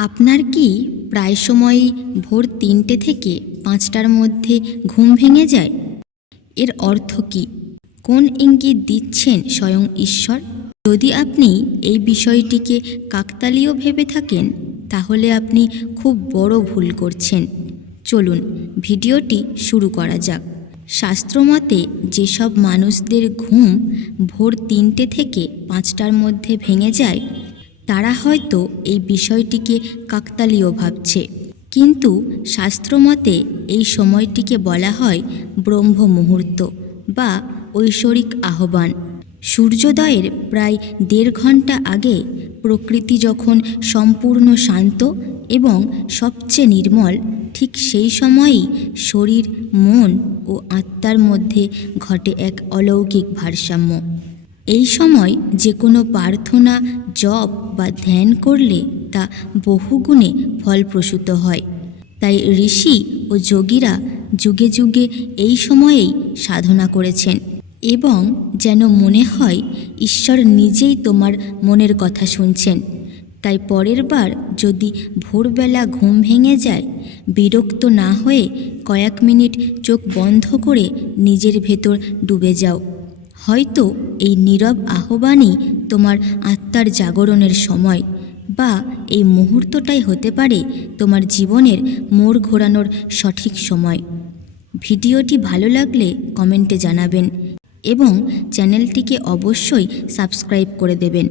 আপনার কি প্রায় সময়ই ভোর তিনটে থেকে পাঁচটার মধ্যে ঘুম ভেঙে যায়? এর অর্থ কী? কোন ইঙ্গিত দিচ্ছেন স্বয়ং ঈশ্বর? যদি আপনি এই বিষয়টিকে কাকতালীয় ভেবে থাকেন, তাহলে আপনি খুব বড় ভুল করছেন। চলুন, ভিডিওটি শুরু করা যাক। শাস্ত্রমতে যেসব মানুষদের ঘুম ভোর তিনটে থেকে পাঁচটার মধ্যে ভেঙে যায় তারা হয়তো এই বিষয়টিকে কাকতালীয় ভাবছে। কিন্তু শাস্ত্রমতে এই সময়টিকে বলা হয় ব্রহ্ম মুহূর্ত বা ঐশ্বরিক আহ্বান। সূর্যোদয়ের প্রায় দেড় ঘণ্টা আগে প্রকৃতি যখন সম্পূর্ণ শান্ত এবং সবচেয়ে নির্মল, ঠিক সেই সময়েই শরীর, মন ও আত্মার মধ্যে ঘটে এক অলৌকিক ভারসাম্য। এই সময় যে কোনো প্রার্থনা, জপ বা ধ্যান করলে তা বহুগুণে ফলপ্রসূত হয়। তাই ঋষি ও যোগীরা যুগে যুগে এই সময়েই সাধনা করেছেন এবং যেন মনে হয় ঈশ্বর নিজেই তোমার মনের কথা শুনছেন। তাই পরের বার যদি ভোরবেলা ঘুম ভেঙে যায়, বিরক্ত না হয়ে কয়েক মিনিট চোখ বন্ধ করে নিজের ভেতর ডুবে যাও। হয়তো এই নীরব আহ্বানই তোমার আত্মার জাগরণের সময় বা এই মুহূর্তটাই হতে পারে তোমার জীবনের মোড় ঘোরানোর সঠিক সময়। ভিডিওটি ভালো লাগলে কমেন্টে জানাবেন এবং চ্যানেলটিকে অবশ্যই সাবস্ক্রাইব করে দেবেন।